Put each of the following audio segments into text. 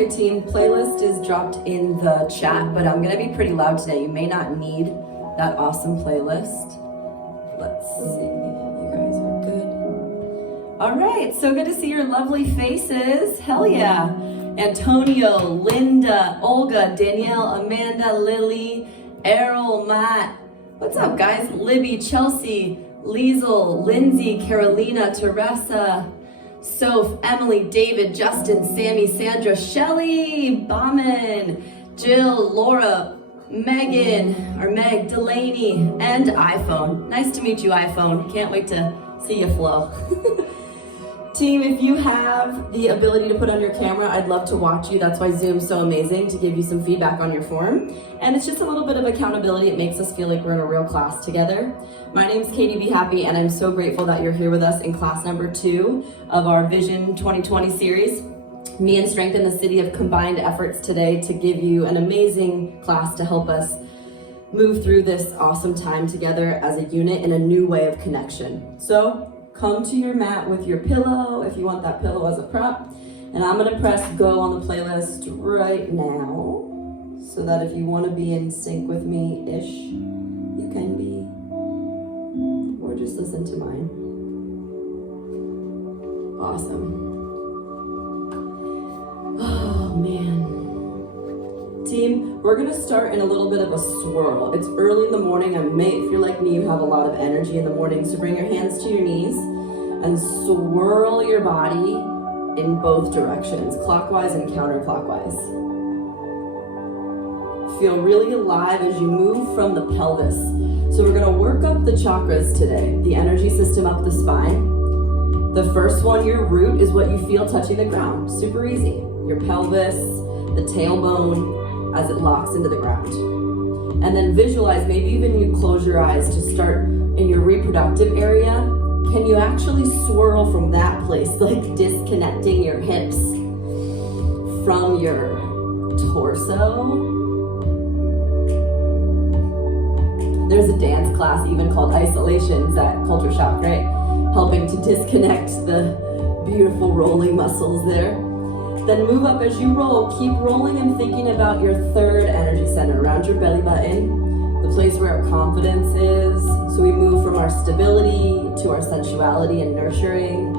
Okay, team, playlist is dropped in the chat, but I'm gonna be pretty loud today. You may not need that awesome playlist. Let's see, you guys are good. All right, so good to see your lovely faces. Hell yeah. Antonio, Linda, Olga, Danielle, Amanda, Lily, Errol, Matt. What's up, guys? Libby, Chelsea, Liesel, Lindsay, Carolina, Teresa, Soph, Emily, David, Justin, Sammy, Sandra, Shelly, Bauman, Jill, Laura, Megan, or Meg, Delaney, and iPhone. Nice to meet you, iPhone. Can't wait to see you flow. Team, if you have the ability to put on your camera, I'd love to watch you. That's why Zoom's so amazing, to give you some feedback on your form. And it's just a little bit of accountability. It makes us feel like we're in a real class together. My name's Katie Be Happy, and I'm so grateful that you're here with us in class number 2 of our Vision 2020 series. Me and Strength in the City have combined efforts today to give you an amazing class to help us move through this awesome time together as a unit in a new way of connection. So come to your mat with your pillow, if you want that pillow as a prop. And I'm gonna press go on the playlist right now, so that if you wanna be in sync with me-ish, you can be, or just listen to mine. Awesome. Oh man. Team, we're gonna start in a little bit of a swirl. It's early in the morning, and if you're like me, you have a lot of energy in the morning, so bring your hands to your knees and swirl your body in both directions, clockwise and counterclockwise. Feel really alive as you move from the pelvis. So we're gonna work up the chakras today, the energy system up the spine. The first one, your root, is what you feel touching the ground. Super easy. Your pelvis, the tailbone, as it locks into the ground. And then visualize, maybe even you close your eyes to start in your reproductive area. Can you actually swirl from that place, like disconnecting your hips from your torso? There's a dance class even called Isolations at Culture Shock, right? Helping to disconnect the beautiful rolling muscles there. Then move up as you roll. Keep rolling and thinking about your third energy center around your belly button, the place where our confidence is. So we move from our stability to our sensuality and nurturing,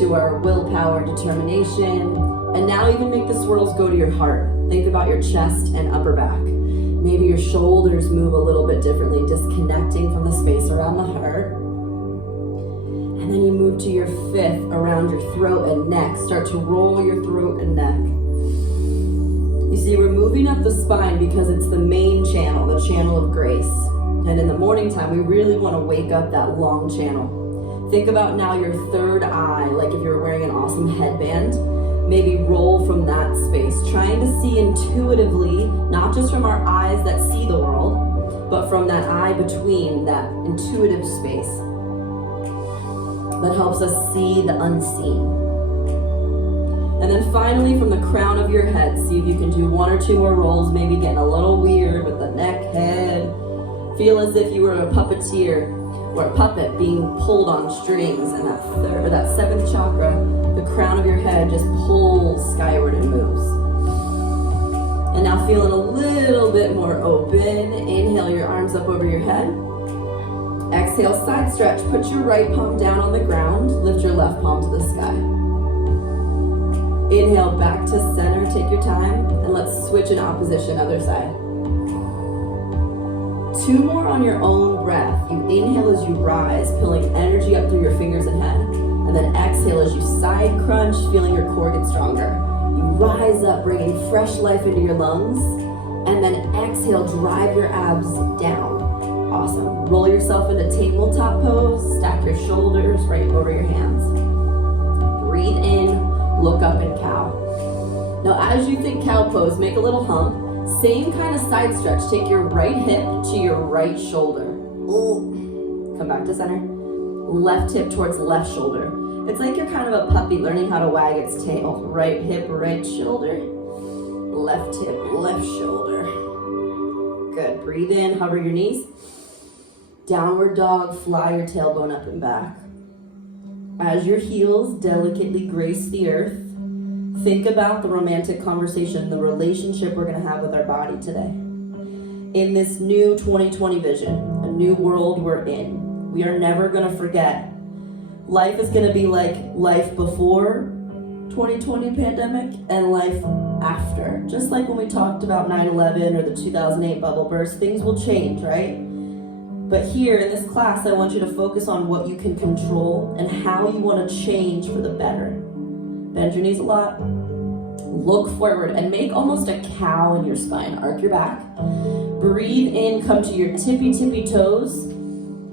to our willpower, determination, and now even make the swirls go to your heart. Think about your chest and upper back. Maybe your shoulders move a little bit differently, disconnecting from the space around the heart. And then you move to your fifth around your throat and neck. Start to roll your throat and neck. You see, we're moving up the spine because it's the main channel, the channel of grace. And in the morning time, we really want to wake up that long channel. Think about now your third eye, like if you're wearing an awesome headband. Maybe roll from that space, trying to see intuitively, not just from our eyes that see the world, but from that eye between, that intuitive space that helps us see the unseen. And then finally, from the crown of your head, see if you can do 1 or 2 more rolls, maybe getting a little weird with the neck, head. Feel as if you were a puppeteer or a puppet being pulled on strings, and that third, or that 7th chakra, the crown of your head, just pulls skyward and moves. And now feeling a little bit more open, inhale your arms up over your head. Exhale, side stretch. Put your right palm down on the ground. Lift your left palm to the sky. Inhale back to center. Take your time. And let's switch in opposition, other side. 2 more on your own breath. You inhale as you rise, pulling energy up through your fingers and head. And then exhale as you side crunch, feeling your core get stronger. You rise up, bringing fresh life into your lungs. And then exhale, drive your abs down. Awesome. Roll yourself into tabletop pose. Stack your shoulders right over your hands. Breathe in, look up in cow. Now as you think cow pose, make a little hump. Same kind of side stretch. Take your right hip to your right shoulder. Ooh. Come back to center. Left hip towards left shoulder. It's like you're kind of a puppy learning how to wag its tail. Right hip, right shoulder. Left hip, left shoulder. Good. Breathe in, hover your knees. Downward dog, fly your tailbone up and back. As your heels delicately grace the earth, Think about the romantic conversation, the relationship we're going to have with our body today. In this new 2020 vision, a new world we're in, we are never going to forget. Life is going to be like life before 2020 pandemic and life after. Just like when we talked about 9/11 or the 2008 bubble burst, things will change, right? But here in this class, I want you to focus on what you can control and how you want to change for the better. Bend your knees a lot. Look forward and make almost a cow in your spine. Arc your back. Breathe in, come to your tippy toes.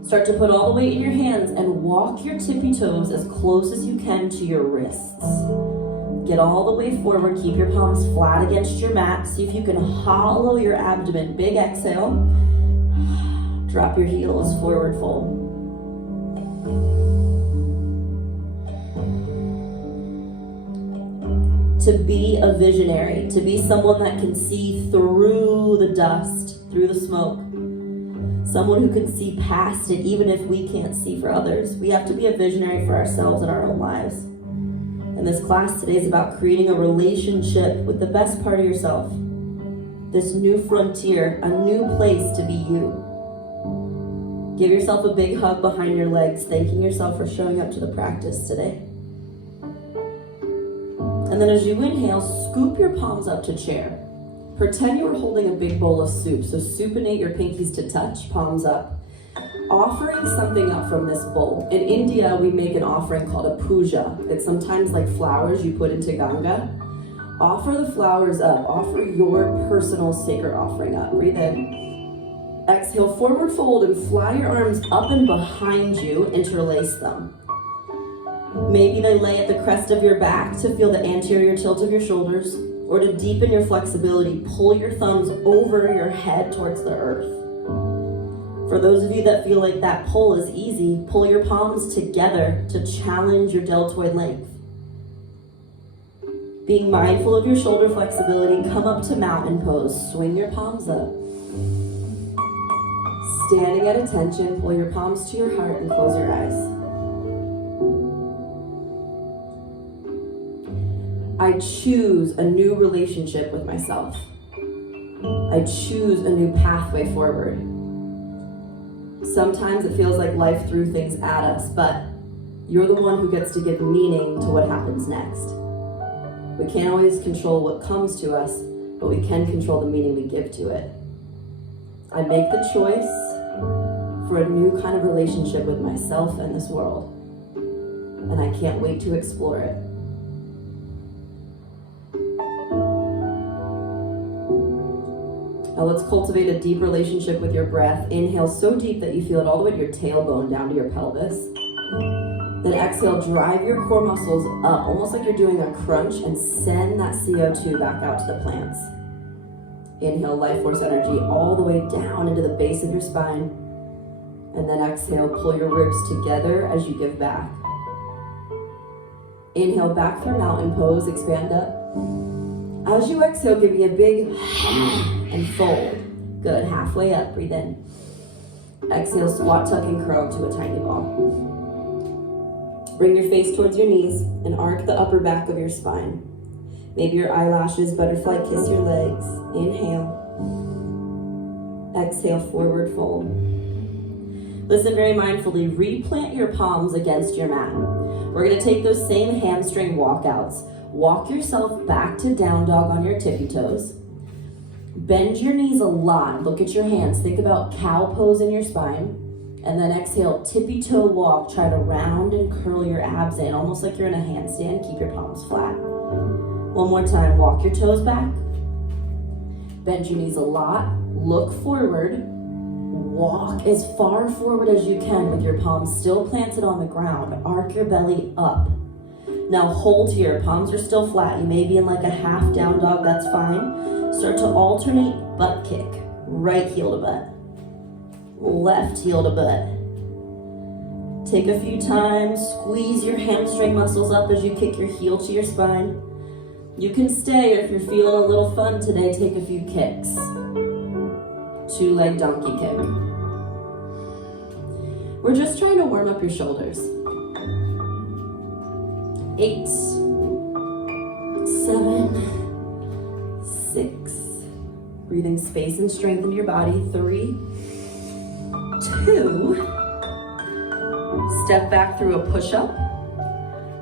Start to put all the weight in your hands and walk your tippy toes as close as you can to your wrists. Get all the way forward. Keep your palms flat against your mat. See if you can hollow your abdomen. Big exhale. Drop your heels, forward fold. To be a visionary, to be someone that can see through the dust, through the smoke. Someone who can see past it, even if we can't see for others. We have to be a visionary for ourselves in our own lives. And this class today is about creating a relationship with the best part of yourself. This new frontier, a new place to be you. Give yourself a big hug behind your legs, thanking yourself for showing up to the practice today. And then as you inhale, scoop your palms up to chair. Pretend you were holding a big bowl of soup. So supinate your pinkies to touch, palms up. Offering something up from this bowl. In India, we make an offering called a puja. It's sometimes like flowers you put into Ganga. Offer the flowers up. Offer your personal sacred offering up. Breathe in. Exhale, forward fold and fly your arms up and behind you, interlace them. Maybe they lay at the crest of your back to feel the anterior tilt of your shoulders, or to deepen your flexibility, pull your thumbs over your head towards the earth. For those of you that feel like that pull is easy, pull your palms together to challenge your deltoid length. Being mindful of your shoulder flexibility, come up to mountain pose, swing your palms up. Standing at attention, pull your palms to your heart and close your eyes. I choose a new relationship with myself. I choose a new pathway forward. Sometimes it feels like life threw things at us, but you're the one who gets to give meaning to what happens next. We can't always control what comes to us, but we can control the meaning we give to it. I make the choice for a new kind of relationship with myself and this world, and I can't wait to explore it. Now let's cultivate a deep relationship with your breath. Inhale so deep that you feel it all the way to your tailbone down to your pelvis. Then exhale, drive your core muscles up, almost like you're doing a crunch, and send that CO2 back out to the plants. Inhale, life force energy all the way down into the base of your spine. And then exhale, pull your ribs together as you give back. Inhale, back through mountain pose, expand up. As you exhale, give me a big and fold. Good, halfway up, breathe in. Exhale, squat, tuck, and curl to a tiny ball. Bring your face towards your knees and arc the upper back of your spine. Maybe your eyelashes, butterfly kiss your legs. Inhale. Exhale, forward fold. Listen very mindfully. Replant your palms against your mat. We're going to take those same hamstring walkouts. Walk yourself back to down dog on your tippy toes. Bend your knees a lot. Look at your hands. Think about cow pose in your spine. And then exhale, tippy toe walk. Try to round and curl your abs in, almost like you're in a handstand. Keep your palms flat. One more time. Walk your toes back. Bend your knees a lot. Look forward. Walk as far forward as you can with your palms still planted on the ground. Arc your belly up. Now hold here. Palms are still flat. You may be in like a half down dog. That's fine. Start to alternate butt kick. Right heel to butt. Left heel to butt. Take a few times. Squeeze your hamstring muscles up as you kick your heel to your spine. You can stay, or if you're feeling a little fun today, take a few kicks. 2-leg donkey kick. We're just trying to warm up your shoulders. 8, 7, 7, 6. Breathing space and strength into your body. 3, 2. Step back through a push-up.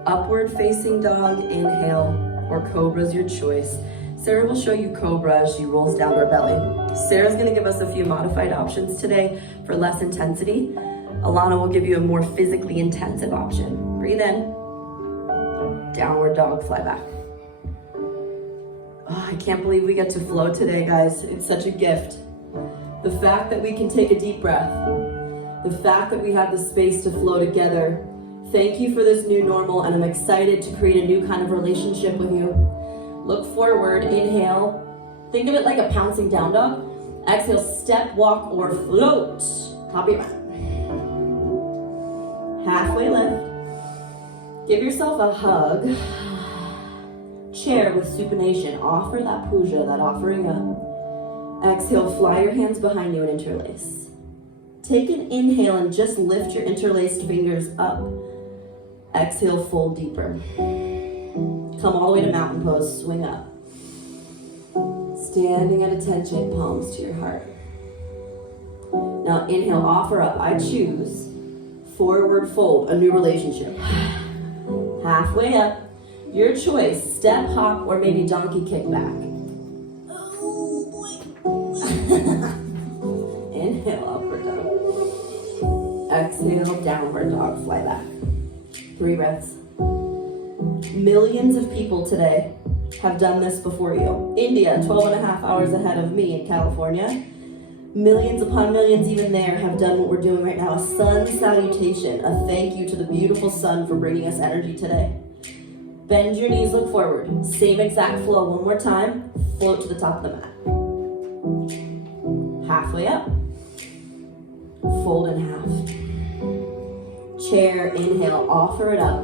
Upward facing dog, inhale, or cobra is your choice. Sarah will show you cobra as she rolls down to her belly. Sarah's gonna give us a few modified options today for less intensity. Alana will give you a more physically intensive option. Breathe in, downward dog, fly back. Oh, I can't believe we get to flow today, guys. It's such a gift. The fact that we can take a deep breath, the fact that we have the space to flow together. Thank you for this new normal, and I'm excited to create a new kind of relationship with you. Look forward, inhale. Think of it like a pouncing down dog. Exhale, step, walk, or float. Top of your mat. Halfway lift. Give yourself a hug. Chair with supination. Offer that puja, that offering up. Exhale, fly your hands behind you and interlace. Take an inhale and just lift your interlaced fingers up. Exhale, fold deeper. Come all the way to mountain pose, swing up. Standing at attention, palms to your heart. Now inhale, offer up, I choose. Forward fold, a new relationship. Halfway up, your choice, step, hop, or maybe donkey kick back. Inhale, upward dog. Exhale, downward dog, fly back. 3 breaths. Millions of people today have done this before you. India, 12.5 hours ahead of me in California. Millions upon millions even there have done what we're doing right now. A sun salutation, a thank you to the beautiful sun for bringing us energy today. Bend your knees, look forward. Same exact flow, one more time. Float to the top of the mat. Halfway up. Fold in half. Chair, inhale, offer it up.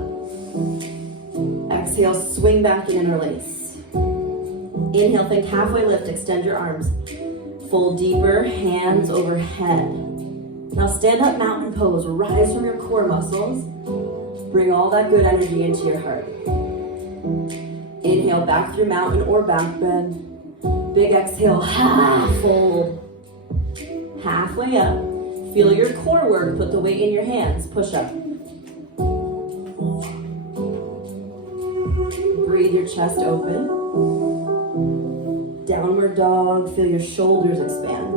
Exhale, swing back and interlace. Inhale, think halfway lift, extend your arms. Fold deeper, hands overhead. Now stand up, mountain pose. Rise from your core muscles. Bring all that good energy into your heart. Inhale, back through mountain or back bend. Big exhale, fold. Halfway up. Feel your core work, put the weight in your hands, push up. Breathe your chest open. Downward dog, feel your shoulders expand.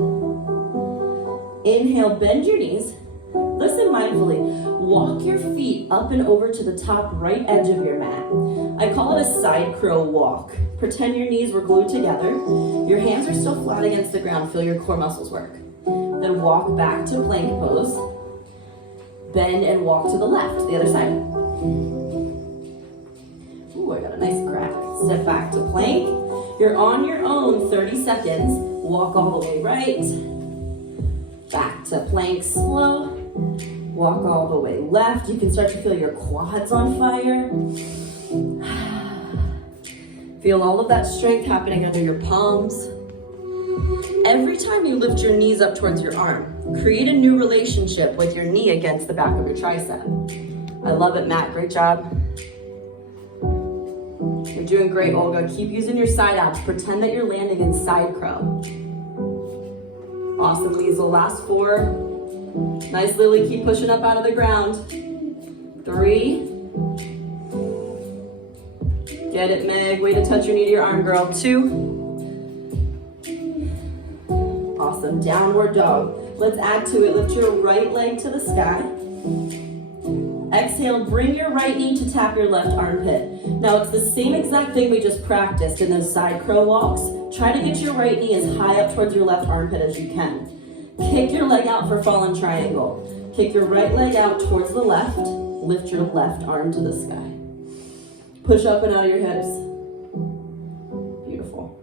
Inhale, bend your knees. Listen mindfully. Walk your feet up and over to the top right edge of your mat. I call it a side crow walk. Pretend your knees were glued together. Your hands are still flat against the ground. Feel your core muscles work. Then walk back to plank pose. Bend and walk to the left, the other side. Ooh, I got a nice crack. Step back to plank. You're on your own, 30 seconds. Walk all the way right. Back to plank, slow. Walk all the way left. You can start to feel your quads on fire. Feel all of that strength happening under your palms. Every time you lift your knees up towards your arm, create a new relationship with your knee against the back of your tricep. I love it, Matt. Great job. You're doing great, Olga. Keep using your side abs. Pretend that you're landing in side crow. Awesome, Liesl. Last 4. Nice, Lily. Keep pushing up out of the ground. 3. Get it, Meg. Way to touch your knee to your arm, girl. 2. Awesome, downward dog. Let's add to it. Lift your right leg to the sky. Exhale, bring your right knee to tap your left armpit. Now it's the same exact thing we just practiced in those side crow walks. Try to get your right knee as high up towards your left armpit as you can. Kick your leg out for fallen triangle. Kick your right leg out towards the left. Lift your left arm to the sky. Push up and out of your hips. Beautiful.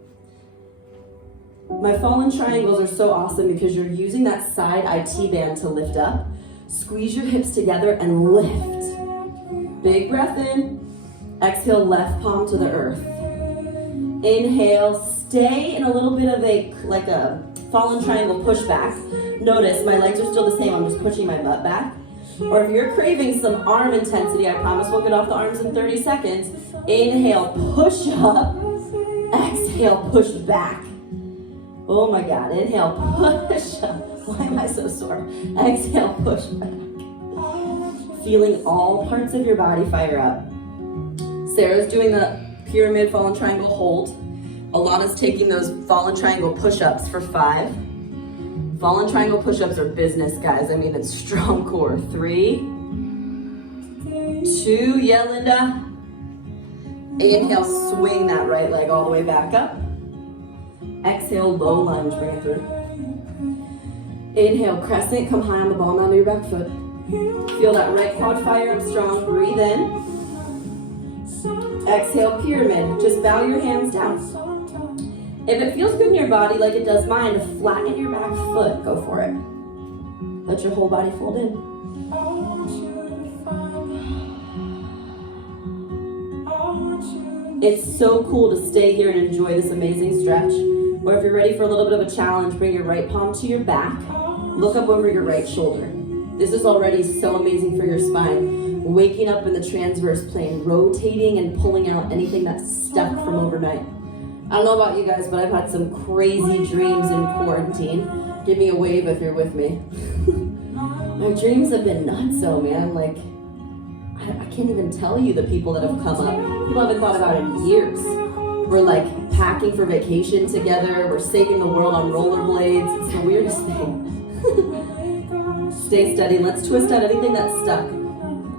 My fallen triangles are so awesome because you're using that side IT band to lift up. Squeeze your hips together and lift. Big breath in. Exhale, left palm to the earth. Inhale, stay in a little bit of a fallen triangle push back. Notice my legs are still the same. I'm just pushing my butt back. Or if you're craving some arm intensity, I promise we'll get off the arms in 30 seconds. Inhale, push up. Exhale, push back. Oh my God, inhale, push up. Why am I so sore? Exhale, push back. Feeling all parts of your body fire up. Sarah's doing the pyramid fallen triangle hold. Alana's taking those fallen triangle push-ups for 5. Fallen triangle push-ups are business, guys. I mean, it's strong core. 3, 2, yeah, Linda. Inhale, swing that right leg all the way back up. Exhale, low lunge, bring it through. Inhale, crescent, come high on the ball, now to your back foot. Feel that right quad fire up strong, breathe in. Exhale, pyramid, just bow your hands down. If it feels good in your body like it does mine, to flatten your back foot, go for it. Let your whole body fold in. It's so cool to stay here and enjoy this amazing stretch. Or if you're ready for a little bit of a challenge, bring your right palm to your back. Look up over your right shoulder. This is already so amazing for your spine. Waking up in the transverse plane, rotating and pulling out anything that's stuck from overnight. I don't know about you guys, but I've had some crazy dreams in quarantine. Give me a wave if you're with me. My dreams have been nuts, so man. Like, I can't even tell you the people that have come up. People I haven't thought about in years. We're like packing for vacation together. We're saving the world on rollerblades. It's the weirdest thing. Stay steady. Let's twist out anything that's stuck.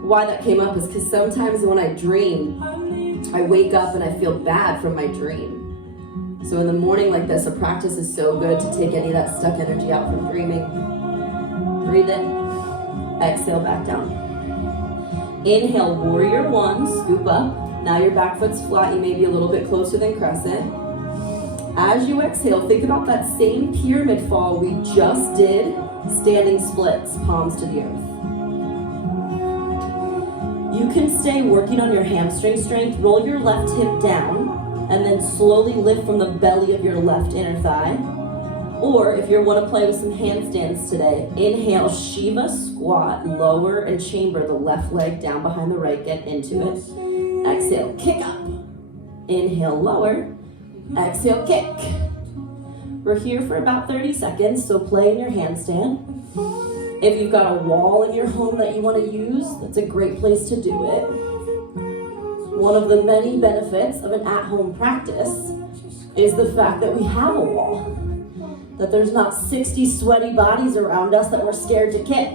Why that came up is because sometimes when I dream, I wake up and I feel bad from my dream. So in the morning like this, a practice is so good to take any of that stuck energy out from dreaming. Breathe in. Exhale, back down. Inhale, warrior 1, scoop up. Now your back foot's flat. You may be a little bit closer than crescent. As you exhale, think about that same pyramid fall we just did. Standing splits, palms to the earth. You can stay working on your hamstring strength. Roll your left hip down and then slowly lift from the belly of your left inner thigh. Or if you want to play with some handstands today, inhale, Shiva, squat, lower and chamber the left leg down behind the right, get into it. Exhale, kick up. Inhale, lower. Exhale, kick. We're here for about 30 seconds, so play in your handstand. If you've got a wall in your home that you want to use, that's a great place to do it. One of the many benefits of an at-home practice is the fact that we have a wall. That there's not 60 sweaty bodies around us that we're scared to kick.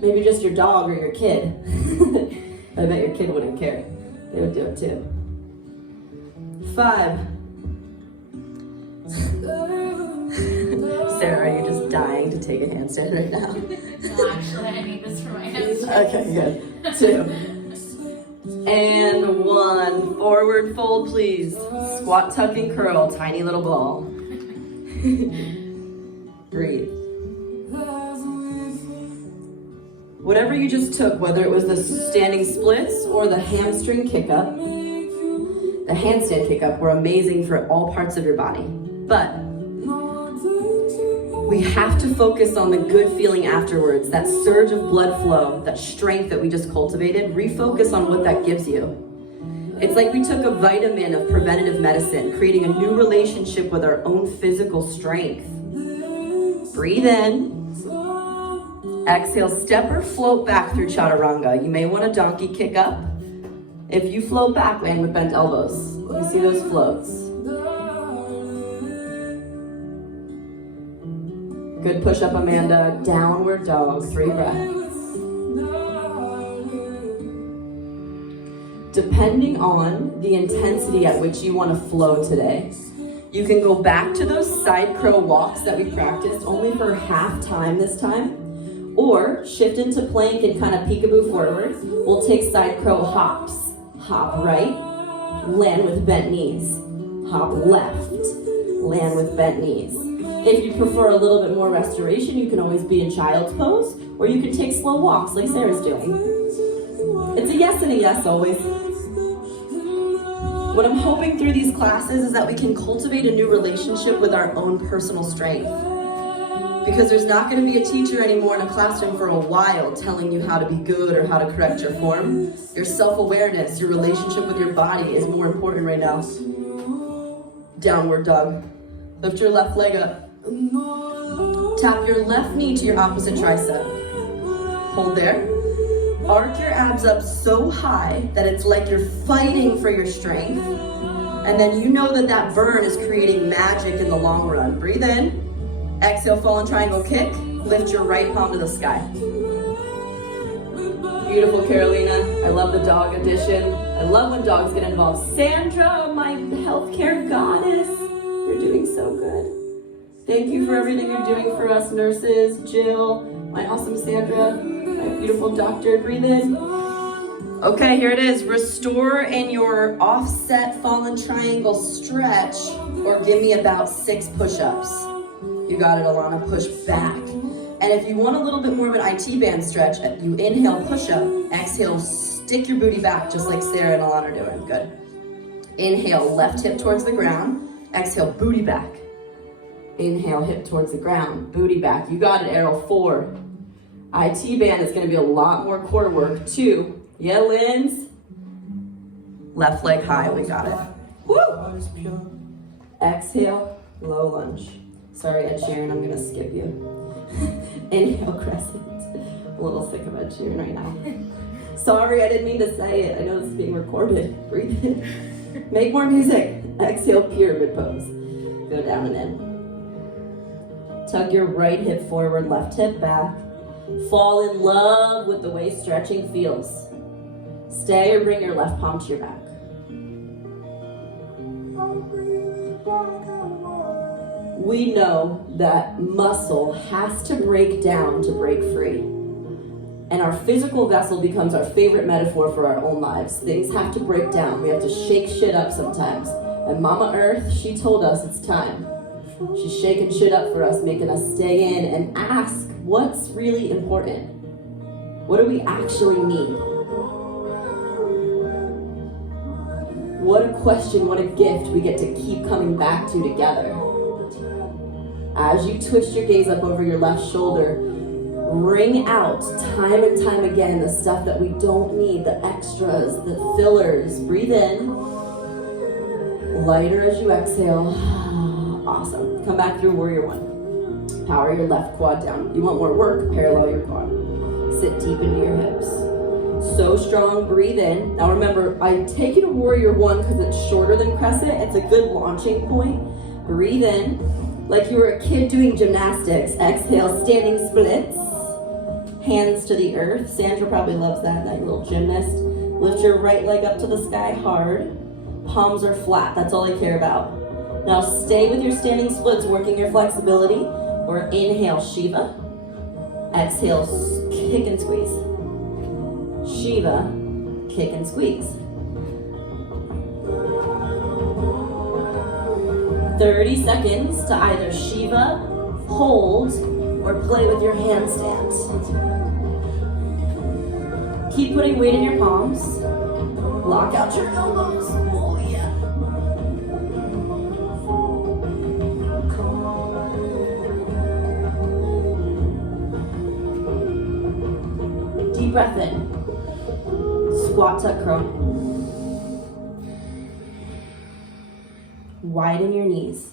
Maybe just your dog or your kid. I bet your kid wouldn't care. They would do it too. 5. Sarah, are you just dying to take a handstand right now? No, actually, I need this for my handstand. Okay, good. 2. And 1. Forward fold, please. Squat, tuck, and curl. Tiny little ball. Breathe. Whatever you just took, whether it was the standing splits or the hamstring kick up, the handstand kick up, were amazing for all parts of your body. But we have to focus on the good feeling afterwards, that surge of blood flow, that strength that we just cultivated. Refocus on what that gives you. It's like we took a vitamin of preventative medicine, creating a new relationship with our own physical strength. Breathe in. Exhale, step or float back through chaturanga. You may want to donkey kick up. If you float back, land with bent elbows. Let me see those floats. Good push up, Amanda. Downward dog, 3 breaths. Depending on the intensity at which you want to flow today, you can go back to those side crow walks that we practiced, only for half time this time, or shift into plank and kind of peekaboo forward. We'll take side crow hops. Hop right, land with bent knees. Hop left, land with bent knees. If you prefer a little bit more restoration, you can always be in child's pose, or you can take slow walks like Sarah's doing. It's a yes and a yes always. What I'm hoping through these classes is that we can cultivate a new relationship with our own personal strength. Because there's not going to be a teacher anymore in a classroom for a while telling you how to be good or how to correct your form. Your self-awareness, your relationship with your body is more important right now. Downward dog. Lift your left leg up. Tap your left knee to your opposite tricep. Hold there. Arc your abs up so high that it's like you're fighting for your strength. And then you know that that burn is creating magic in the long run. Breathe in. Exhale, fallen triangle kick. Lift your right palm to the sky. Beautiful, Carolina. I love the dog edition. I love when dogs get involved. Sandra, my healthcare goddess. You're doing so good. Thank you for everything you're doing for us nurses. Jill, my awesome Sandra, my beautiful doctor. Breathe in. Okay, here it is. Restore in your offset fallen triangle stretch, or give me about 6 push-ups. You got it, Alana. Push back. And if you want a little bit more of an IT band stretch, you inhale, push up. Exhale, stick your booty back, just like Sarah and Alana are doing. Good. Inhale, left hip towards the ground. Exhale, booty back. Inhale, hip towards the ground, booty back. You got it, Errol. 4. IT band is gonna be a lot more core work. 2. Yeah, Linz. Left leg high, we got it. Woo! Exhale, low lunge. Sorry, Ed Sheeran, I'm gonna skip you. Inhale, crescent. I'm a little sick of Ed Sheeran right now. Sorry, I didn't mean to say it. I know this is being recorded. Breathe in. Make more music. Exhale, pyramid pose. Go down and in. Tug your right hip forward, left hip back. Fall in love with the way stretching feels. Stay or bring your left palm to your back. We know that muscle has to break down to break free. And our physical vessel becomes our favorite metaphor for our own lives. Things have to break down. We have to shake shit up sometimes. And Mama Earth, she told us it's time. She's shaking shit up for us, making us stay in and ask what's really important. What do we actually need? What a question, what a gift we get to keep coming back to together. As you twist your gaze up over your left shoulder, bring out time and time again the stuff that we don't need, the extras, the fillers. Breathe in. Lighter as you exhale. Awesome. Come back through warrior 1. Power your left quad down. You want more work? Parallel your quad. Sit deep into your hips. So strong, breathe in. Now remember, I take you to warrior 1 because it's shorter than crescent. It's a good launching point. Breathe in like you were a kid doing gymnastics. Exhale, standing splits. Hands to the earth. Sandra probably loves that little gymnast. Lift your right leg up to the sky hard. Palms are flat, that's all I care about. Now stay with your standing splits, working your flexibility. Or inhale, Shiva. Exhale, kick and squeeze. Shiva, kick and squeeze. 30 seconds to either Shiva, hold, or play with your handstands. Keep putting weight in your palms. Lock out your elbows. Oh yeah. Deep breath in. Squat, tuck, crow. Widen your knees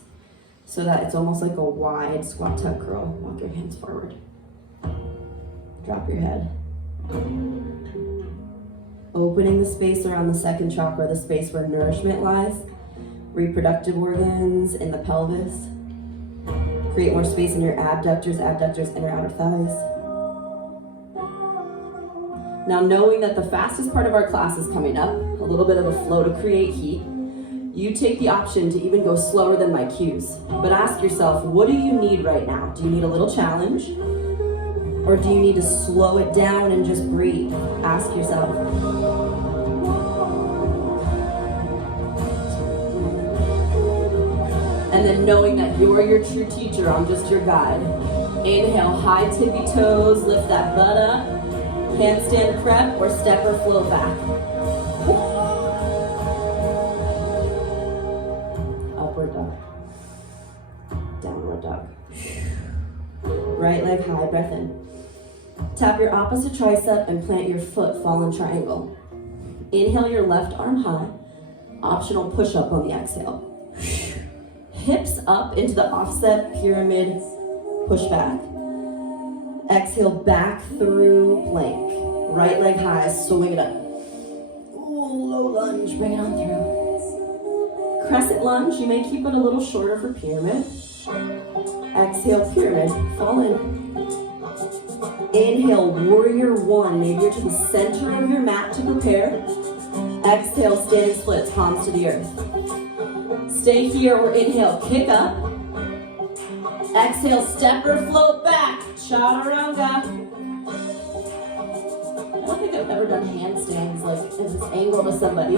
so that it's almost like a wide squat, tuck, curl. Walk your hands forward. Drop your head. Opening the space around the second chakra, the space where nourishment lies. Reproductive organs in the pelvis. Create more space in your abductors, inner outer thighs. Now knowing that the fastest part of our class is coming up, a little bit of a flow to create heat, you take the option to even go slower than my cues. But ask yourself, what do you need right now? Do you need a little challenge? Or do you need to slow it down and just breathe? Ask yourself. And then knowing that you're your true teacher, I'm just your guide. Inhale, high tippy toes, lift that butt up. Handstand prep or step or flow back. Upward dog. Downward dog. right leg high, breath in. Tap your opposite tricep and plant your foot, fallen triangle. Inhale your left arm high, optional push-up on the exhale. Hips up into the offset pyramid, push back. Exhale back through plank. Right leg high, swing it up. Ooh, low lunge, bring it on through. Crescent lunge, you may keep it a little shorter for pyramid. Exhale, pyramid, fall in. Inhale, warrior one. Maybe you're to the center of your mat to prepare. Exhale, standing splits, palms to the earth. Stay here or inhale, kick up. Exhale, step or float back, chaturanga. I don't think I've ever done handstands like at this angle to somebody.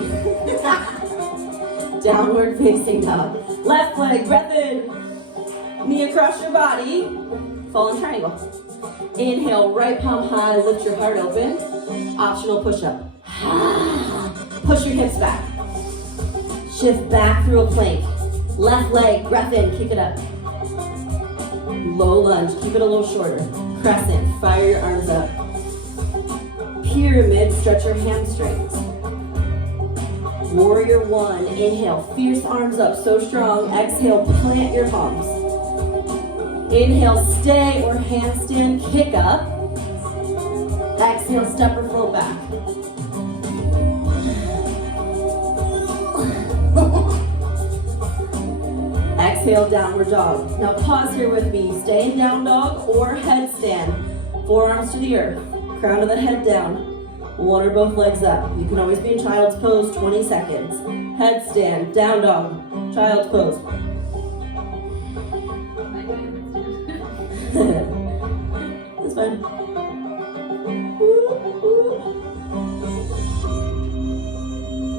Downward facing dog. Left leg, breath in. Knee across your body, fallen triangle. Inhale, right palm high, lift your heart open. Optional push-up. Push your hips back. Shift back through a plank. Left leg, breath in, kick it up. Low lunge, keep it a little shorter. Crescent, fire your arms up. Pyramid, stretch your hamstrings. Warrior one, inhale, fierce arms up, so strong. Exhale, plant your palms. Inhale, stay or handstand, kick up. Exhale, step or float back. Exhale, downward dog. Now pause here with me. Stay in down dog or headstand. Forearms to the earth. Crown of the head down. One or both legs up. You can always be in child's pose, 20 seconds. Headstand, down dog, child's pose. That's fine.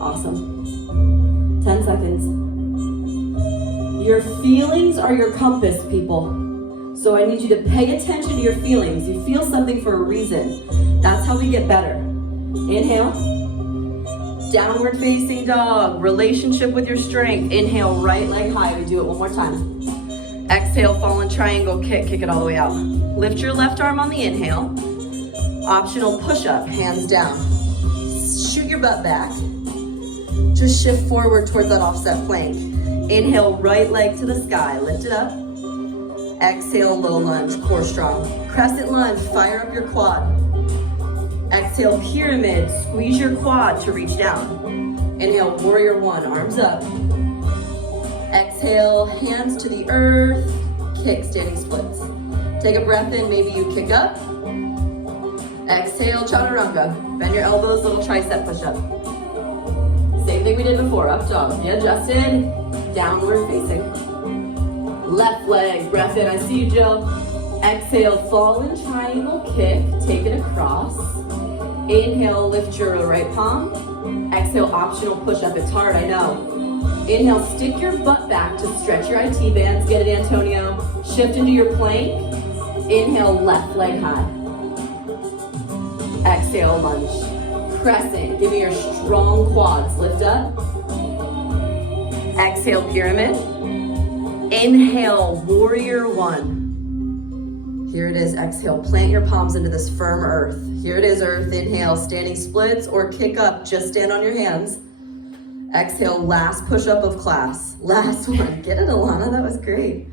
Awesome. 10 seconds. Your feelings are your compass, people. So I need you to pay attention to your feelings. You feel something for a reason. That's how we get better. Inhale. Downward facing dog. Relationship with your strength. Inhale, right leg high. We do it one more time. Exhale, fallen triangle, kick it all the way out. Lift your left arm on the inhale. Optional push-up, hands down. Shoot your butt back. Just shift forward towards that offset plank. Inhale, right leg to the sky, lift it up. Exhale, low lunge, core strong. Crescent lunge, fire up your quad. Exhale, pyramid, squeeze your quad to reach down. Inhale, warrior one, arms up. Exhale, hands to the earth, kick, standing splits. Take a breath in, maybe you kick up. Exhale, chaturanga. Bend your elbows, little tricep push-up. Same thing we did before, up dog. Be adjusted, downward facing. Left leg, breath in, I see you, Jill. Exhale, fallen triangle, kick, take it across. Inhale, lift your right palm. Exhale, optional push-up, it's hard, I know. Inhale, stick your butt back to stretch your IT bands. Get it, Antonio. Shift into your plank. Inhale, left leg high. Exhale, lunge. Crescent. Give me your strong quads. Lift up. Exhale, pyramid. Inhale, warrior one. Here it is. Exhale, plant your palms into this firm earth. Here it is, earth. Inhale, standing splits or kick up. Just stand on your hands. Exhale, last push-up of class. Last one. Get it, Alana, that was great.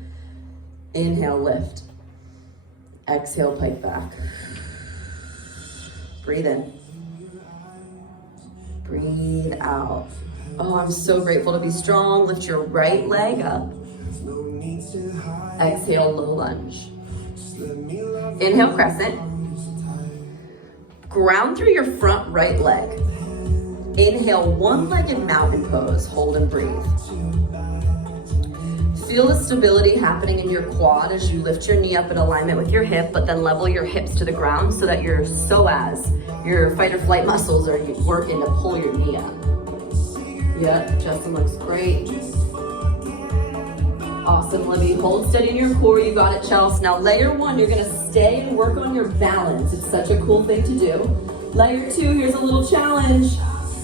Inhale, lift. Exhale, pike back. Breathe in. Breathe out. Oh, I'm so grateful to be strong. Lift your right leg up. Exhale, low lunge. Inhale, crescent. Ground through your front right leg. Inhale, one-legged mountain pose. Hold and breathe. Feel the stability happening in your quad as you lift your knee up in alignment with your hip, but then level your hips to the ground so that your psoas, your fight or flight muscles, are working to pull your knee up. Yep, Justin looks great. Awesome, Libby. Hold steady in your core. You got it, Chelsea. Now, layer one, you're gonna stay and work on your balance. It's such a cool thing to do. Layer two, here's a little challenge.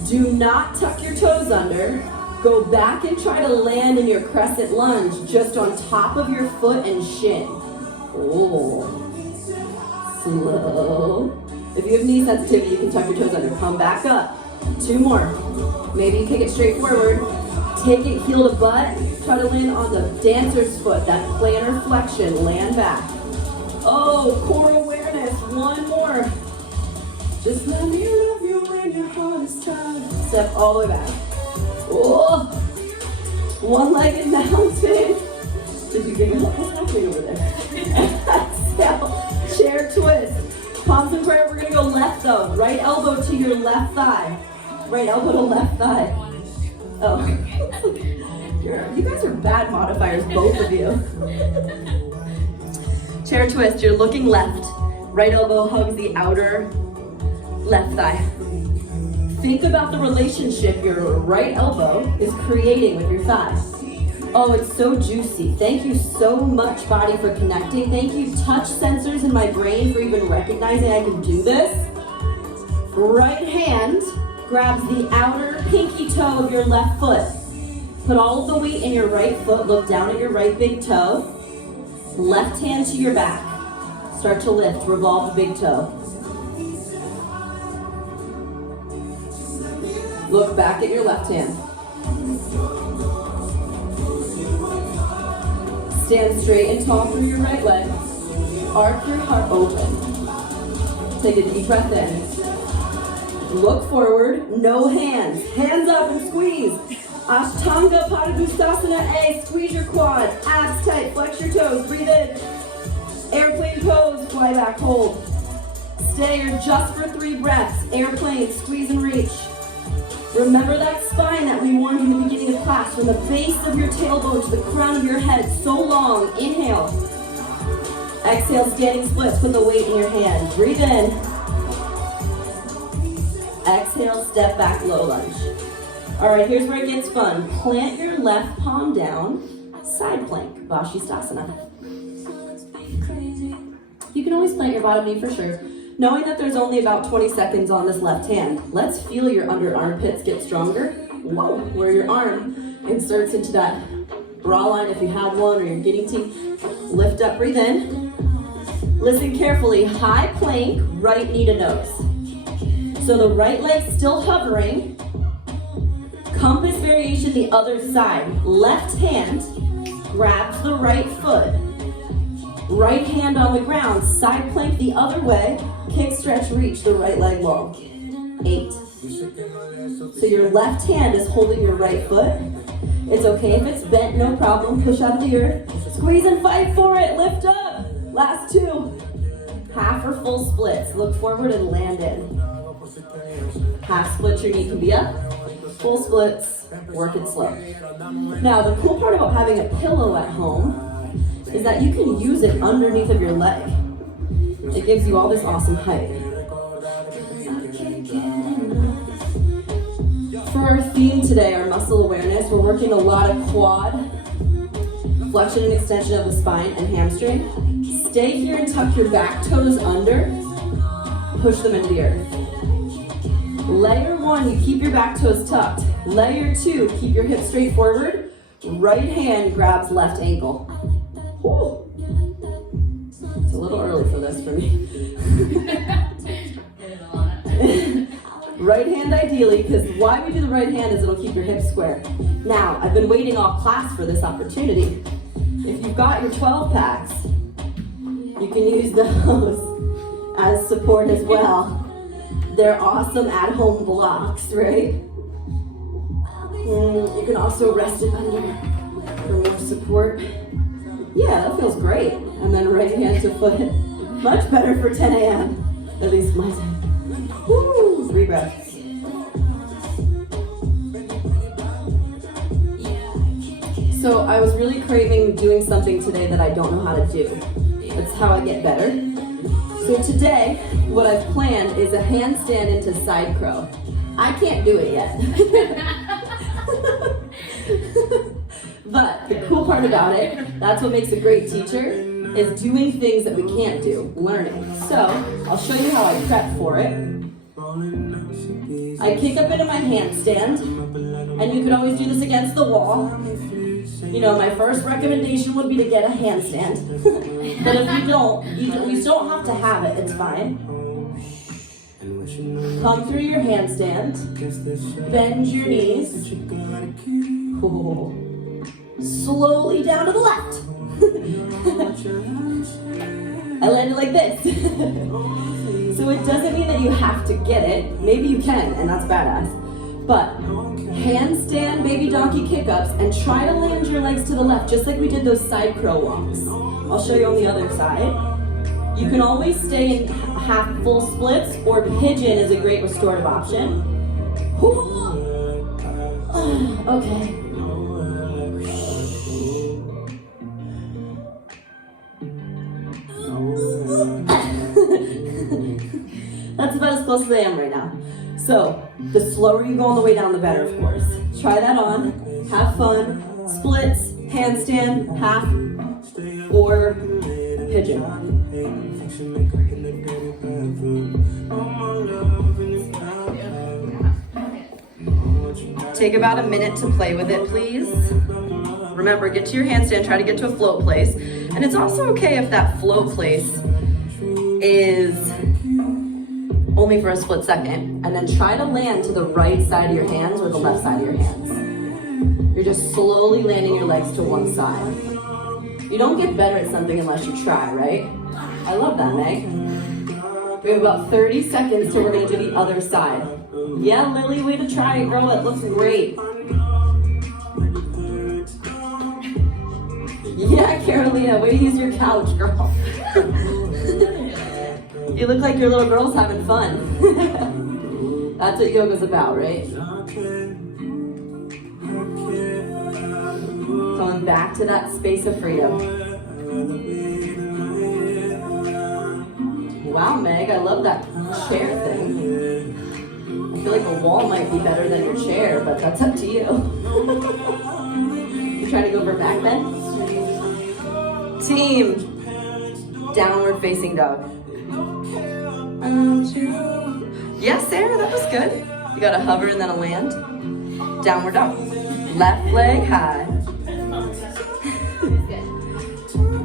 Do not tuck your toes under. Go back and try to land in your crescent lunge just on top of your foot and shin. Oh. Slow. If you have knee sensitivity, you can tuck your toes under. Come back up. 2 more. Maybe you kick it straight forward. Take it heel to butt. Try to land on the dancer's foot, that plantar flexion. Land back. Oh, core awareness. 1 more. Just let me love you when your heart is tired. Step all the way back. Oh, one-legged mountain. Did you give it up? What's happening over there? Exhale, chair twist. Palms in prayer, we're gonna go left though. Right elbow to your left thigh. Right elbow to left thigh. Oh, you guys are bad modifiers, both of you. Chair twist, you're looking left. Right elbow hugs the outer left thigh. Think about the relationship your right elbow is creating with your thigh. Oh, it's so juicy. Thank you so much, body, for connecting. Thank you, touch sensors in my brain, for even recognizing I can do this. Right hand grabs the outer pinky toe of your left foot. Put all of the weight in your right foot. Look down at your right big toe. Left hand to your back. Start to lift. Revolve the big toe. Look back at your left hand. Stand straight and tall through your right leg. Arc your heart open. Take a deep breath in. Look forward, no hands. Hands up and squeeze. Ashtanga Padangusthasana A. Squeeze your quad. Abs tight. Flex your toes. Breathe in. Airplane pose. Fly back. Hold. Stay here just for 3 breaths. Airplane. Squeeze and reach. Remember that spine that we warned in the beginning of class, from the base of your tailbone to the crown of your head, so long. Inhale. Exhale, standing splits. Put the weight in your hand. Breathe in. Exhale, step back, low lunge. All right, here's where it gets fun. Plant your left palm down, side plank, Vashisthasana. You can always plant your bottom knee for sure. Knowing that there's only about 20 seconds on this left hand, let's feel your under armpits get stronger. Whoa, where your arm inserts into that bra line if you have one, or your guinea teeth. Lift up, breathe in. Listen carefully, high plank, right knee to nose. So the right leg's still hovering. Compass variation the other side. Left hand grabs the right foot. Right hand on the ground, side plank the other way. Kick, stretch, reach the right leg long. 8. So your left hand is holding your right foot. It's okay if it's bent, no problem. Push out of the earth. Squeeze and fight for it. Lift up. Last 2. Half or full splits. Look forward and land in. Half splits, your knee can be up. Full splits, work it slow. Now, the cool part about having a pillow at home is that you can use it underneath of your leg. It gives you all this awesome height. For our theme today, our muscle awareness, we're working a lot of quad, flexion and extension of the spine and hamstring. Stay here and tuck your back toes under. Push them into the earth. Layer 1, you keep your back toes tucked. Layer 2, keep your hips straight forward. Right hand grabs left ankle. Whew. It's a little early for this for me. Right hand ideally, because why we do the right hand is it'll keep your hips square. Now, I've been waiting all class for this opportunity. If you've got your 12 packs, you can use those as support as well. They're awesome at-home blocks, right? You can also rest it under for more support. Yeah, that feels great. And then right hand to foot. Much better for 10 a.m. At least my time. Woo! 3 breaths. So I was really craving doing something today that I don't know how to do. That's how I get better. So today, what I've planned is a handstand into side crow. I can't do it yet. But the cool part about it, that's what makes a great teacher, is doing things that we can't do, learning. So, I'll show you how I prep for it. I kick up into my handstand, and you could always do this against the wall. You know, my first recommendation would be to get a handstand. But if you don't, you don't have to have it, it's fine. Come through your handstand, bend your knees. Oh. Slowly down to the left. I landed like this. So it doesn't mean that you have to get it. Maybe you can, and that's badass. But handstand baby donkey kick-ups and try to land your legs to the left, just like we did those side crow walks. I'll show you on the other side. You can always stay in half full splits, or pigeon is a great restorative option. Okay. That's about as close as I am right now. So, the slower you go on the way down, the better, of course. Try that on. Have fun. Splits, handstand, half, or pigeon. Take about a minute to play with it, please. Remember, get to your handstand, try to get to a float place. And it's also okay if that float place is only for a split second. And then try to land to the right side of your hands or the left side of your hands. You're just slowly landing your legs to one side. You don't get better at something unless you try, right? I love that, Meg. We have about 30 seconds till we're gonna do the other side. Yeah, Lily, way to try it, girl. It looks great. Yeah, Carolina, way to use your couch, girl. You look like your little girl's having fun. That's what yoga's about, right? Going back to that space of freedom. Wow, Meg, I love that chair thing. I feel like a wall might be better than your chair, but that's up to you. You trying to go for back bend? Team, downward facing dog. Yes, Sarah, that was good. You gotta hover and then a land. Downward dog. Left leg high.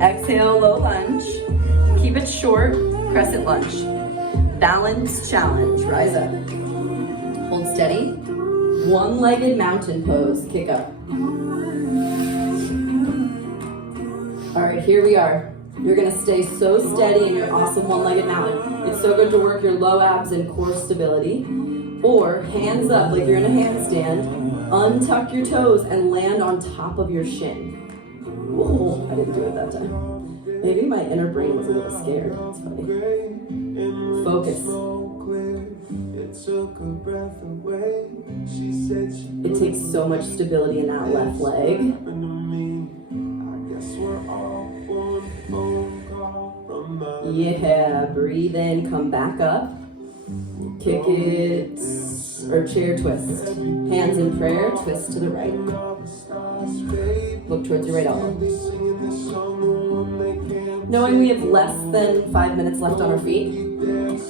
Exhale, low lunge. Keep it short, crescent lunge. Balance challenge, rise up. Hold steady. One-legged mountain pose, kick up. All right, here we are. You're gonna stay so steady in your awesome one-legged mountain. It's so good to work your low abs and core stability. Or hands up like you're in a handstand, untuck your toes and land on top of your shin. Whoa, I didn't do it that time. Maybe my inner brain was a little scared. It's funny. Focus. It takes so much stability in that left leg. Yeah, breathe in, come back up. Kick it, or chair twist. Hands in prayer, twist to the right. Look towards your right elbow. Knowing we have less than 5 minutes left on our feet,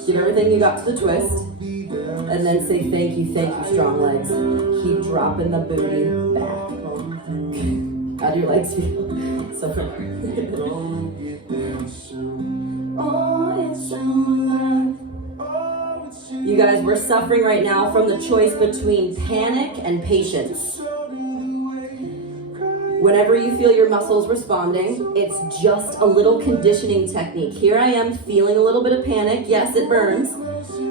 give everything you got to the twist, and then say thank you, strong legs. Keep dropping the booty back. How do your legs feel? So far. You guys, we're suffering right now from the choice between panic and patience. Whenever you feel your muscles responding, it's just a little conditioning technique. Here I am feeling a little bit of panic. Yes, it burns.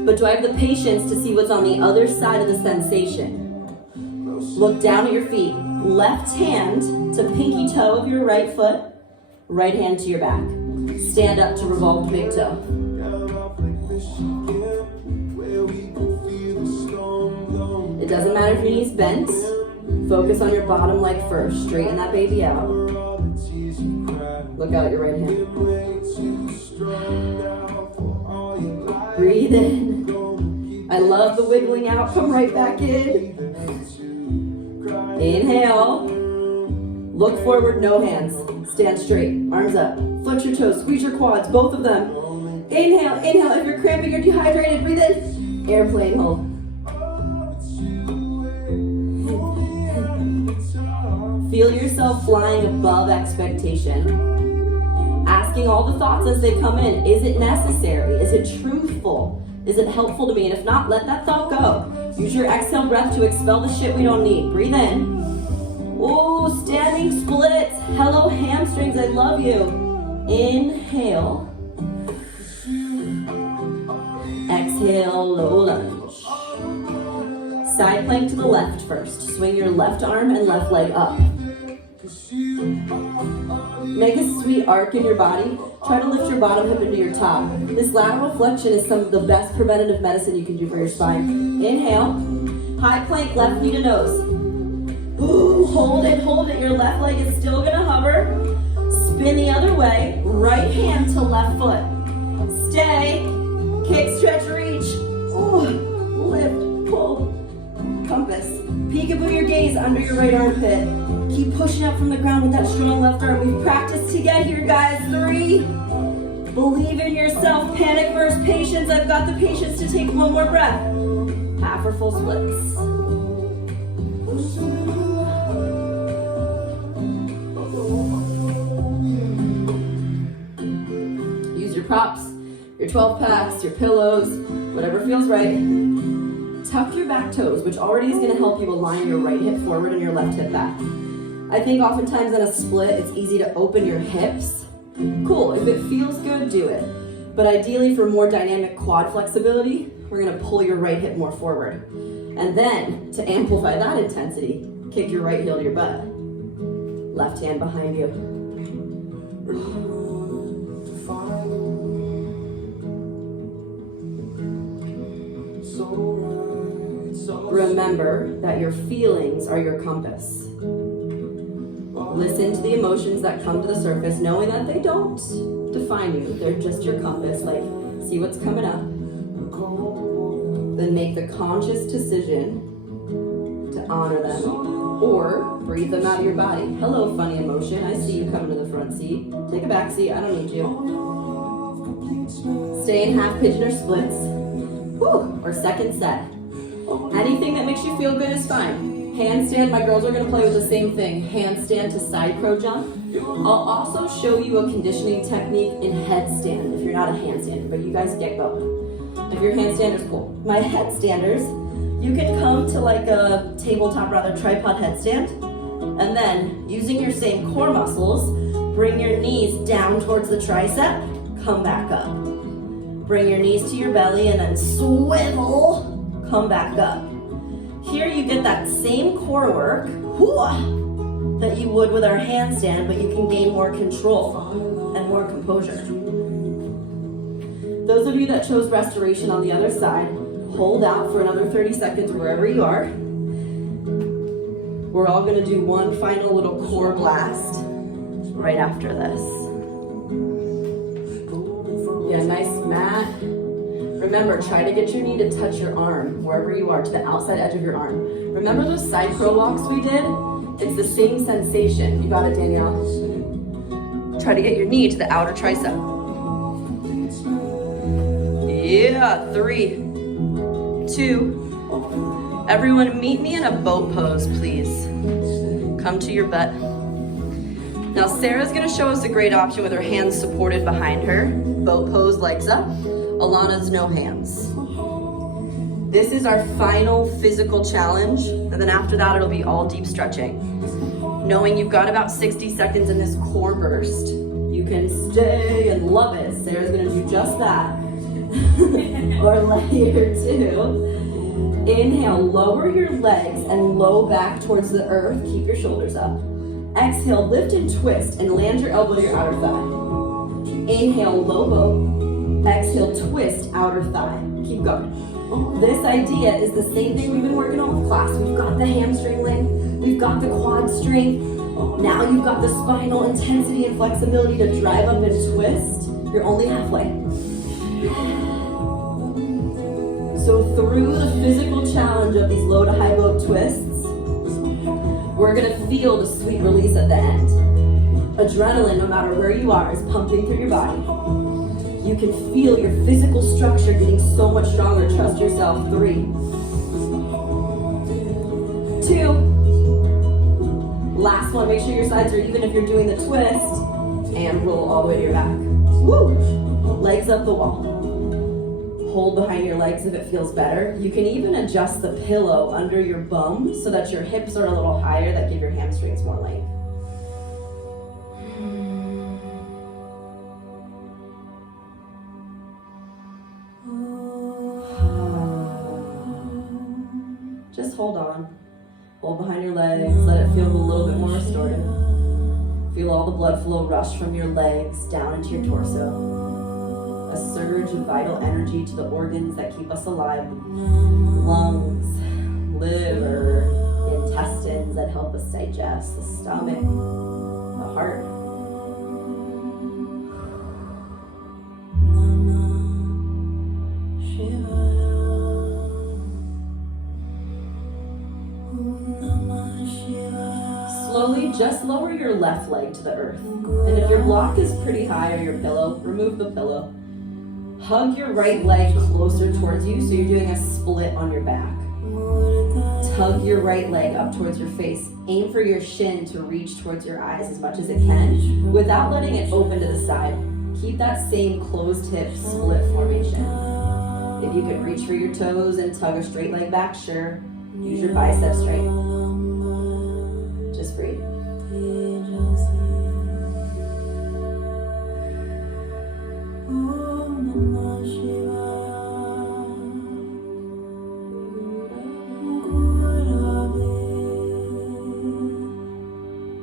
But do I have the patience to see what's on the other side of the sensation? Look down at your feet. Left hand to pinky toe of your right foot. Right hand to your back. Stand up to revolve the big toe. It doesn't matter if your knee's bent. Focus on your bottom leg first. Straighten that baby out. Look out at your right hand. Breathe in. I love the wiggling out. Come right back in. Inhale. Look forward, no hands. Stand straight. Arms up. Flex your toes. Squeeze your quads. Both of them. Inhale. Inhale. If you're cramping or dehydrated, breathe in. Airplane hold. Feel yourself flying above expectation. Asking all the thoughts as they come in. Is it necessary? Is it truthful? Is it helpful to me? And if not, let that thought go. Use your exhale breath to expel the shit we don't need. Breathe in. Oh, standing splits. Hello, hamstrings, I love you. Inhale. Exhale, low lunge. Side plank to the left first. Swing your left arm and left leg up. Make a sweet arc in your body. Try to lift your bottom hip into your top. This lateral flexion is some of the best preventative medicine you can do for your spine. Inhale. High plank, left knee to nose. Ooh, hold it, hold it. Your left leg is still gonna hover. Spin the other way. Right hand to left foot. Stay. Kick, stretch, reach. Ooh, lift, pull. Compass. Peekaboo your gaze under your right armpit. Keep pushing up from the ground with that strong left arm. We've practiced to get here, guys. 3. Believe in yourself. Panic versus patience. I've got the patience to take one more breath. Half or full splits. Use your props, your 12 packs, your pillows, whatever feels right. Tuck your back toes, which already is going to help you align your right hip forward and your left hip back. I think oftentimes in a split, it's easy to open your hips. Cool, if it feels good, do it. But ideally for more dynamic quad flexibility, we're going to pull your right hip more forward. And then, to amplify that intensity, kick your right heel to your butt. Left hand behind you. Remember that your feelings are your compass. Listen to the emotions that come to the surface, knowing that they don't define you. They're just your compass. Like, see what's coming up. Then make the conscious decision to honor them or breathe them out of your body. Hello, funny emotion. I see you coming to the front seat. Take a back seat. I don't need you. Stay in half pigeon or splits. Whew, or second set. Anything that makes you feel good is fine. Handstand, my girls are going to play with the same thing. Handstand to side crow jump. I'll also show you a conditioning technique in headstand if you're not a handstander, but you guys get going. If you're handstanders, cool. My headstanders, you can come to like a tabletop, rather tripod headstand, and then using your same core muscles, bring your knees down towards the tricep, come back up. Bring your knees to your belly and then swivel, come back up. Here you get that same core work that you would with our handstand, but you can gain more control and more composure. Those of you that chose restoration on the other side, hold out for another 30 seconds wherever you are. We're all going to do one final little core blast right after this. Yeah, nice mat. Remember, try to get your knee to touch your arm, wherever you are, to the outside edge of your arm. Remember those side crow walks we did? It's the same sensation. You got it, Danielle? Try to get your knee to the outer tricep. Yeah, 3, 2. Everyone meet me in a boat pose, please. Come to your butt. Now Sarah's gonna show us a great option with her hands supported behind her. Boat pose, legs up. Alana's no hands. This is our final physical challenge, and then after that it'll be all deep stretching. Knowing you've got about 60 seconds in this core burst, you can stay and love it. Sarah's gonna do just that. Or layer 2. Inhale, lower your legs and low back towards the earth. Keep your shoulders up. Exhale, lift and twist and land your elbow to your outer thigh. Inhale, low boat. Exhale, twist, outer thigh. Keep going. This idea is the same thing we've been working on with class. We've got the hamstring length, we've got the quad strength. Now you've got the spinal intensity and flexibility to drive up and twist. You're only halfway. So through the physical challenge of these low to high boat twists, we're gonna feel the sweet release at the end. Adrenaline, no matter where you are, is pumping through your body. You can feel your physical structure getting so much stronger. Trust yourself. 3, 2. Last one, make sure your sides are even if you're doing the twist. And roll all the way to your back. Woo! Legs up the wall. Hold behind your legs if it feels better. You can even adjust the pillow under your bum so that your hips are a little higher, that give your hamstrings more length. Just hold on. Hold behind your legs. Let it feel a little bit more restorative. Feel all the blood flow rush from your legs down into your torso. A surge of vital energy to the organs that keep us alive. Lungs, liver, intestines that help us digest, the stomach, the heart. Slowly, just lower your left leg to the earth. And if your block is pretty high or your pillow, remove the pillow. Hug your right leg closer towards you, so you're doing a split on your back. Tug your right leg up towards your face. Aim for your shin to reach towards your eyes as much as it can, without letting it open to the side. Keep that same closed hip split formation. If you could reach for your toes and tug a straight leg back, sure. Use your biceps straight. Just breathe.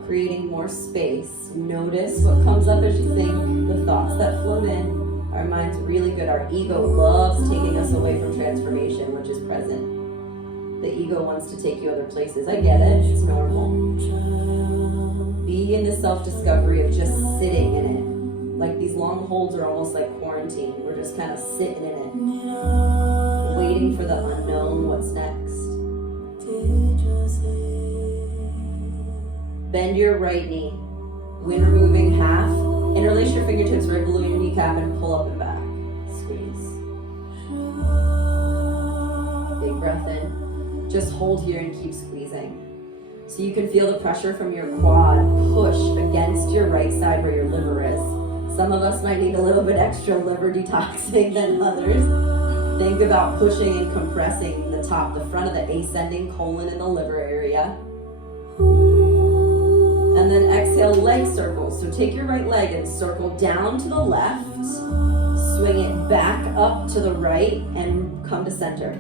Creating more space. Notice what comes up as you think, the thoughts that flow in. Our mind's really good. Our ego loves taking us away from transformation, which is present. The ego wants to take you other places. I get it, it's normal. Be in the self-discovery of just sitting in it. Like these long holds are almost like quarantine. We're just kind of sitting in it, waiting for the unknown, what's next. Bend your right knee. Wind removing half. Interlace your fingertips right below your kneecap and pull up and back. Squeeze. Big breath in. Just hold here and keep squeezing. So you can feel the pressure from your quad push against your right side where your liver is. Some of us might need a little bit extra liver detoxing than others. Think about pushing and compressing the top, the front of the ascending colon in the liver area. And then exhale, leg circles. So take your right leg and circle down to the left. Swing it back up to the right and come to center.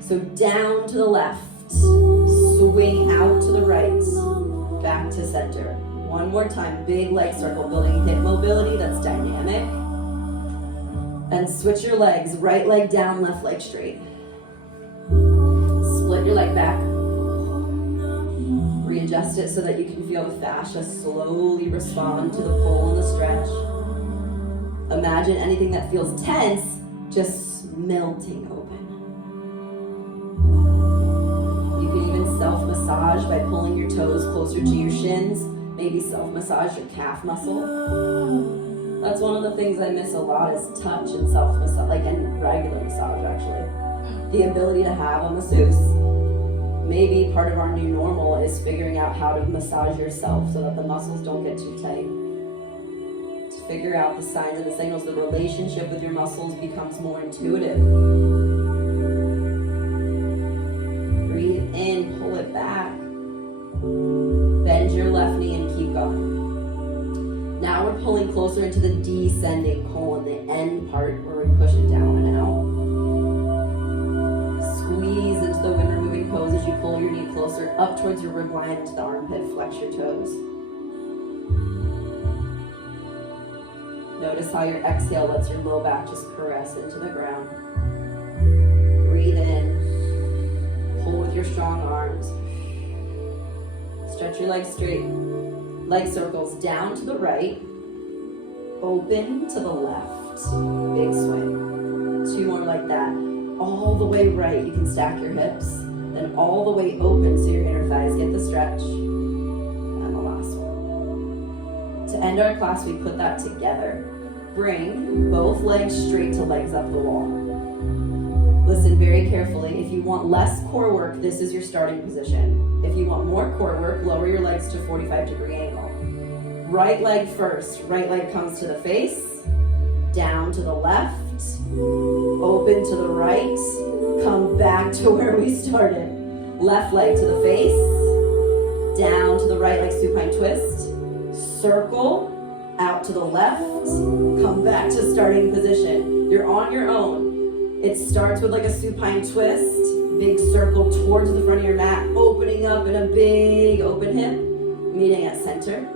So down to the left, swing out to the right, back to center. One more time, big leg circle, building hip mobility that's dynamic. And switch your legs, right leg down, left leg straight. Split your leg back. Readjust it so that you can feel the fascia slowly respond to the pull and the stretch. Imagine anything that feels tense just melting open. Self-massage by pulling your toes closer to your shins. Maybe self-massage your calf muscle. That's one of the things I miss a lot is touch and self-massage, like in regular massage actually. The ability to have a masseuse. Maybe part of our new normal is figuring out how to massage yourself so that the muscles don't get too tight. To figure out the signs and the signals, the relationship with your muscles becomes more intuitive. Breathe in, pull it back. Bend your left knee and keep going. Now we're pulling closer into the descending colon, the end part where we push it down and out. Squeeze into the wind removing pose as you pull your knee closer up towards your rib line into the armpit, flex your toes. Notice how your exhale lets your low back just caress into the ground. Breathe in. Pull with your strong arms. Stretch your legs straight. Leg circles down to the right. Open to the left. Big swing. 2 more like that. All the way right. You can stack your hips. Then all the way open so your inner thighs get the stretch. And the last one. To end our class, we put that together. Bring both legs straight to legs up the wall. Listen very carefully. If you want less core work, this is your starting position. If you want more core work, lower your legs to 45-degree angle. Right leg first. Right leg comes to the face, down to the left, open to the right, come back to where we started. Left leg to the face, down to the right like supine twist, circle, out to the left, come back to starting position. You're on your own. It starts with like a supine twist, big circle towards the front of your mat, opening up in a big open hip, meeting at center.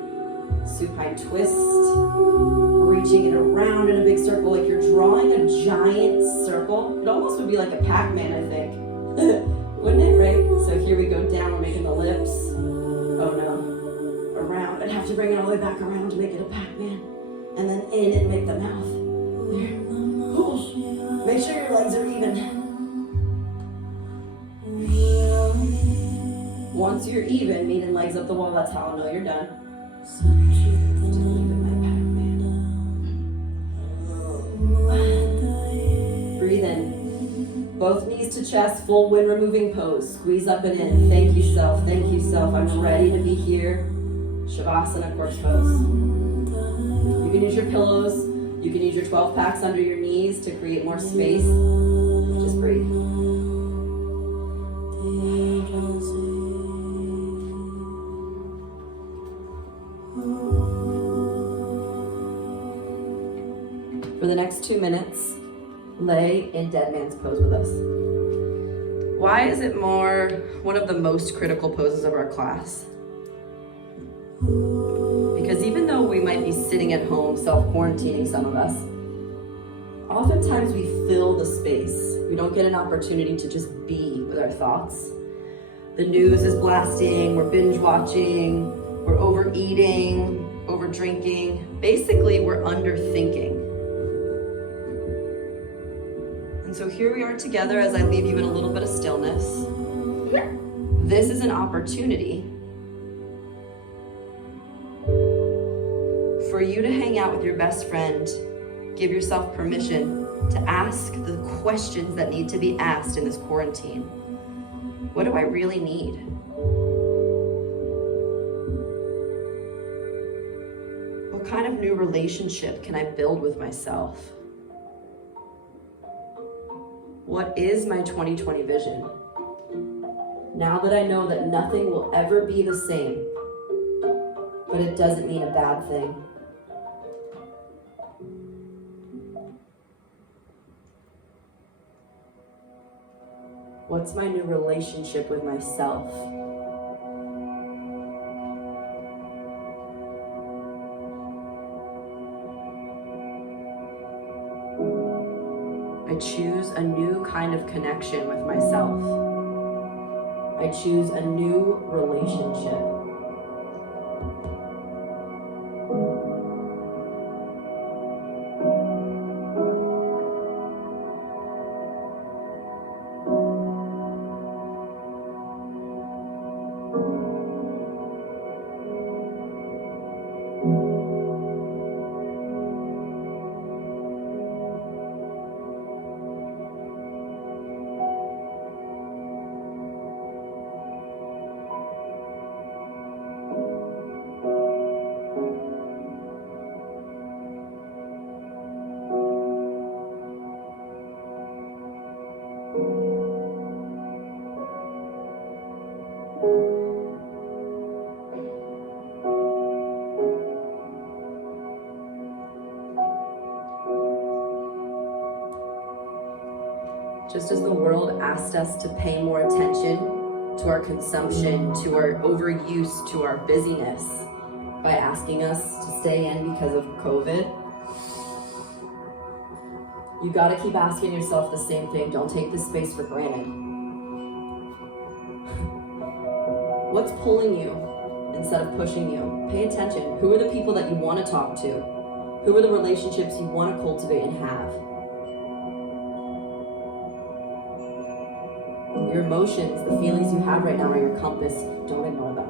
Supine twist, reaching it around in a big circle like you're drawing a giant circle. It almost would be like a Pac-Man, I think. Wouldn't it, right? So here we go down, we're making the lips. Oh no. Around. I'd have to bring it all the way back around to make it a Pac-Man. And then in and make the mouth. There. Ooh. Make sure your legs are even. Once you're even, meaning legs up the wall, that's how I'll know you're done. Breathe in. Both knees to chest, full wind removing pose. Squeeze up and in. Thank you, self. Thank you, self. I'm ready to be here. Shavasana, corpse pose. You can use your pillows. You can use your 12 packs under your knees to create more space. Just breathe. For the next 2 minutes, lay in dead man's pose with us. Why is it one of the most critical poses of our class? Because even though we might be sitting at home, self-quarantining some of us, oftentimes we fill the space. We don't get an opportunity to just be with our thoughts. The news is blasting, we're binge watching, we're overeating, over drinking. Basically, we're underthinking. And so here we are together as I leave you in a little bit of stillness. This is an opportunity for you to hang out with your best friend, give yourself permission to ask the questions that need to be asked in this quarantine. What do I really need? What kind of new relationship can I build with myself? What is my 2020 vision? Now that I know that nothing will ever be the same, but it doesn't mean a bad thing. What's my new relationship with myself? I choose a new kind of connection with myself. I choose a new relationship. Just as the world asked us to pay more attention to our consumption, to our overuse, to our busyness, by asking us to stay in because of COVID, you gotta keep asking yourself the same thing. Don't take this space for granted. What's pulling you instead of pushing you? Pay attention. Who are the people that you want to talk to? Who are the relationships you want to cultivate and have? Your emotions, the feelings you have right now are your compass. Don't ignore them.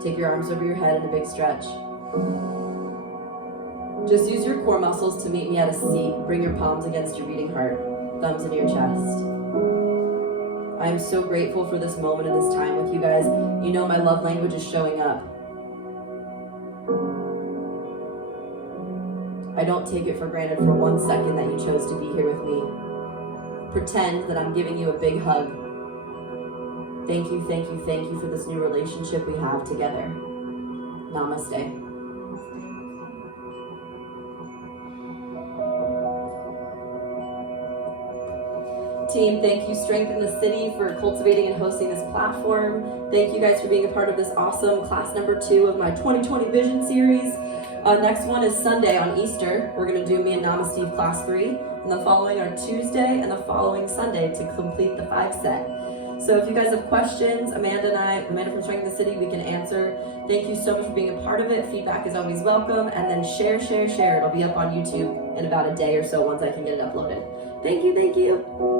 Take your arms over your head in a big stretch. Just use your core muscles to meet me at a seat. Bring your palms against your beating heart, thumbs into your chest. I am so grateful for this moment and this time with you guys. You know my love language is showing up. I don't take it for granted for 1 second that you chose to be here with me. Pretend that I'm giving you a big hug. Thank you, thank you, thank you for this new relationship we have together. Namaste. Team, thank you, Strength in the City, for cultivating and hosting this platform. Thank you guys for being a part of this awesome class number 2 of my 2020 Vision series. Next one is Sunday on Easter. We're going to do me and Namaste class 3. And the following are Tuesday and the following Sunday to complete the 5 set. So if you guys have questions, Amanda from Strength in the City, we can answer. Thank you so much for being a part of it. Feedback is always welcome. And then share. It'll be up on YouTube in about a day or so once I can get it uploaded. Thank you.